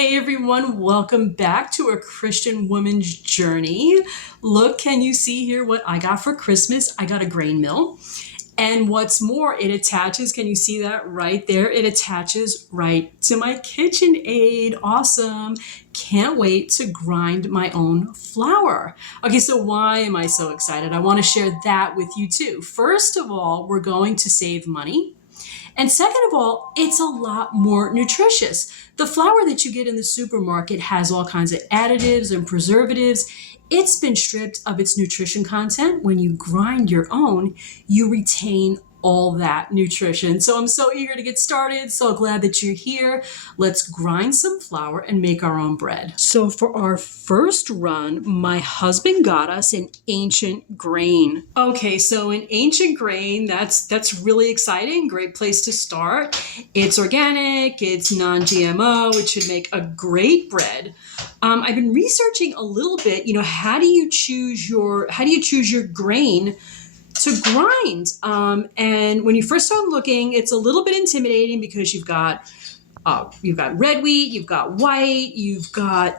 Hey everyone, welcome back to A Christian Woman's Journey. Look, can you see here what I got for Christmas? I got a grain mill. And what's more, it attaches, can you see that right there? It attaches right to my KitchenAid. Awesome. Can't wait to grind my own flour. Okay, so why am I so excited? I want to share that with you too. First of all, we're going to save money. And second of all, it's a lot more nutritious. The flour that you get in the supermarket has all kinds of additives and preservatives. It's been stripped of its nutrition content. When you grind your own, you retain all that nutrition. So I'm so eager to get started. So glad that you're here. Let's grind some flour and make our own bread. So for our first run, my husband got us an ancient grain. Okay, so an ancient grain, that's really exciting. Great place to start. It's organic, it's non-GMO, it should make a great bread. I've been researching a little bit, how do you choose your grain to grind? And when you first start looking, it's a little bit intimidating because you've got red wheat, you've got white, you've got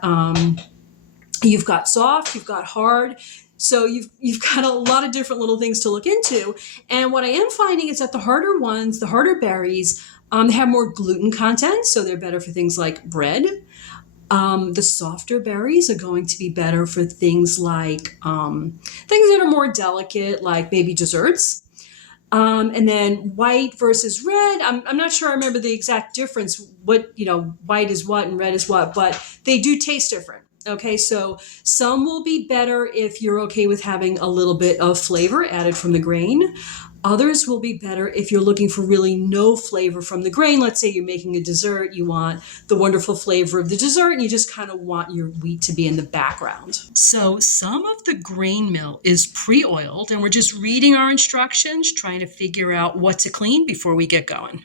soft, you've got hard. So you've got a lot of different little things to look into. And what I am finding is that the harder ones, the harder berries, they have more gluten content, so they're better for things like bread. The softer berries are going to be better for things like things that are more delicate, like maybe desserts. And then white versus red, I'm not sure I remember the exact difference, what, white is what and red is what, but they do taste different. Okay, so some will be better if you're okay with having a little bit of flavor added from the grain. Others will be better if you're looking for really no flavor from the grain. Let's say you're making a dessert, you want the wonderful flavor of the dessert, and you just kind of want your wheat to be in the background. So some of the grain mill is pre-oiled, and we're just reading our instructions, trying to figure out what to clean before we get going.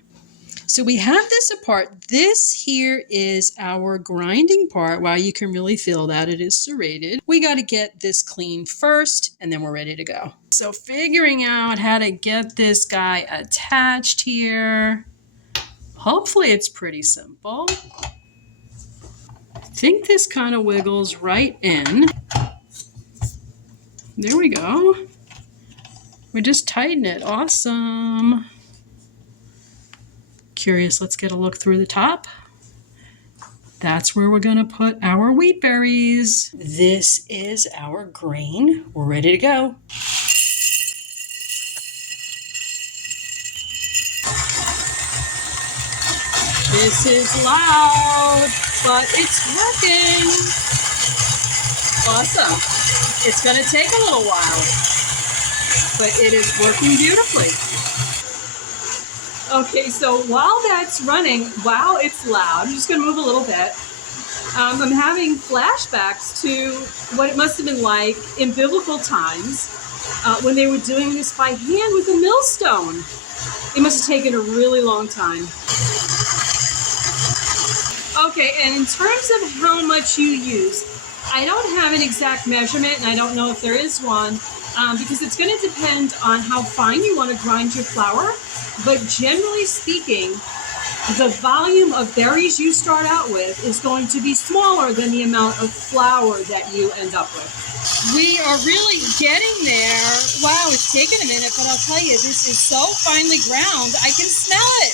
So we have this apart. This here is our grinding part. Wow, you can really feel that it is serrated. We got to get this clean first, and then we're ready to go. So figuring out how to get this guy attached here. Hopefully it's pretty simple. I think this kind of wiggles right in. There we go. We just tighten it. Awesome. Curious, let's get a look through the top. That's where we're going to put our wheat berries. This is our grain. We're ready to go. This is loud, but it's working. Awesome. It's going to take a little while, but it is working beautifully. Okay, so while that's running, wow, it's loud. I'm just going to move a little bit. I'm having flashbacks to what it must have been like in biblical times when they were doing this by hand with a millstone. It must have taken a really long time. Okay, and in terms of how much you use, I don't have an exact measurement, and I don't know if there is one, because it's going to depend on how fine you want to grind your flour. But generally speaking, the volume of berries you start out with is going to be smaller than the amount of flour that you end up with. We are really getting there. Wow, it's taken a minute, but I'll tell you, this is so finely ground, I can smell it.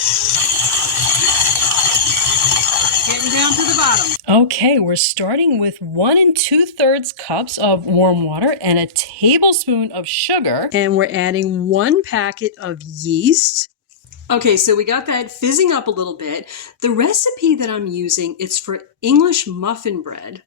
Getting down to the bottom. Okay, we're starting with 1 2/3 cups of warm water and a tablespoon of sugar. And we're adding 1 packet of yeast. Okay, so we got that fizzing up a little bit. The recipe that I'm using, it's for English muffin bread.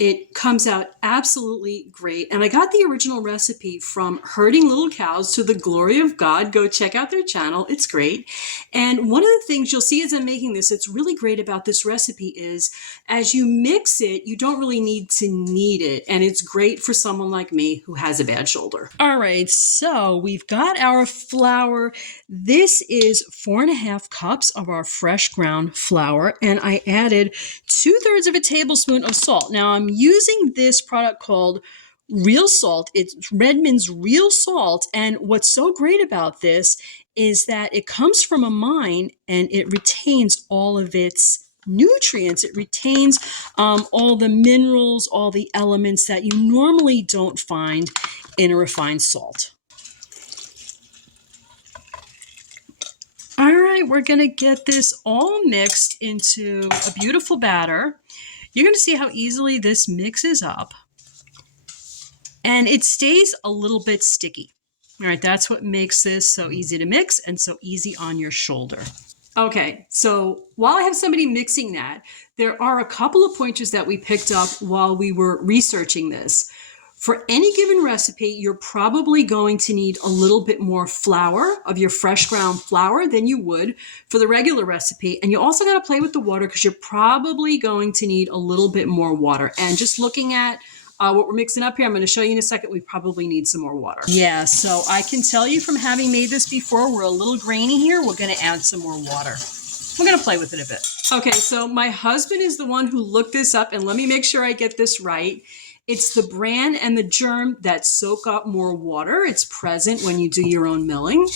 It comes out absolutely great. And I got the original recipe from Herding Little Cows to the Glory of God. Go check out their channel. It's great. And one of the things you'll see as I'm making this, it's really great about this recipe is as you mix it, you don't really need to knead it. And it's great for someone like me who has a bad shoulder. All right, so we've got our flour. This is 4 1/2 cups of our fresh ground flour. And I added 2/3 of a tablespoon of salt. Now I'm using this product called Real Salt. It's Redmond's Real Salt. And what's so great about this is that it comes from a mine and it retains all of its nutrients. It retains all the minerals, all the elements that you normally don't find in a refined salt. All right, we're going to get this all mixed into a beautiful batter. You're going to see how easily this mixes up. And it stays a little bit sticky. All right, that's what makes this so easy to mix and so easy on your shoulder. Okay, so while I have somebody mixing that, there are a couple of pointers that we picked up while we were researching this. For any given recipe, you're probably going to need a little bit more flour, of your fresh ground flour, than you would for the regular recipe. And you also got to play with the water because you're probably going to need a little bit more water. And just looking at what we're mixing up here, I'm going to show you in a second, we probably need some more water. Yeah, so I can tell you from having made this before, we're a little grainy here. We're going to add some more water. We're going to play with it a bit. Okay, so my husband is the one who looked this up, and let me make sure I get this right. It's the bran and the germ that soak up more water. It's present when you do your own milling.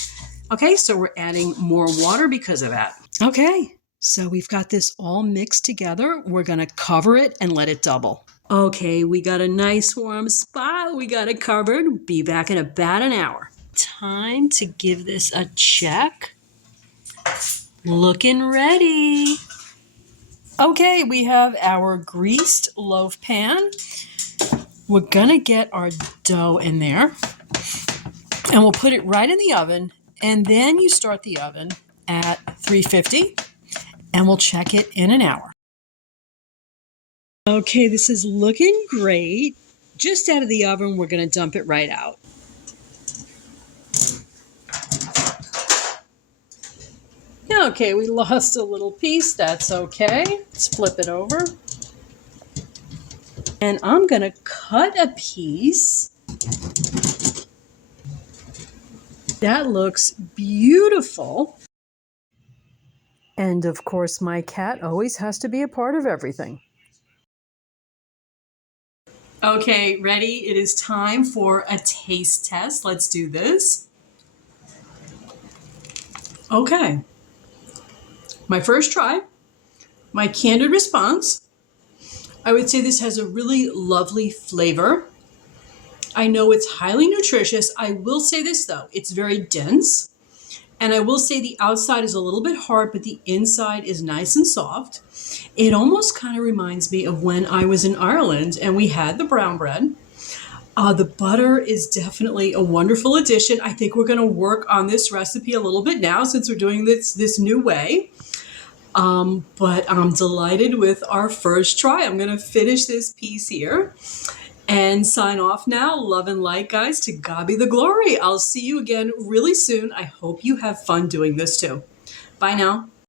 Okay, so we're adding more water because of that. Okay, so we've got this all mixed together. We're going to cover it and let it double. Okay, we got a nice warm spot. We got it covered. Be back in about an hour. Time to give this a check. Looking ready. Okay, we have our greased loaf pan. We're gonna get our dough in there and we'll put it right in the oven, and then you start the oven at 350 and we'll check it in an hour. Okay, this is looking great. Just out of the oven, we're gonna dump it right out. Okay, we lost a little piece, that's okay. Let's flip it over. And I'm gonna cut a piece. That looks beautiful. And of course, my cat always has to be a part of everything. Okay, ready? It is time for a taste test. Let's do this. Okay. My first try, my candid response. I would say this has a really lovely flavor. I know it's highly nutritious. I will say this though, it's very dense. And I will say the outside is a little bit hard, but the inside is nice and soft. It almost kind of reminds me of when I was in Ireland and we had the brown bread. The butter is definitely a wonderful addition. I think we're going to work on this recipe a little bit now since we're doing this new way. But I'm delighted with our first try. I'm going to finish this piece here and sign off now. Love and light, guys. To God be the glory. I'll see you again really soon. I hope you have fun doing this too. Bye now.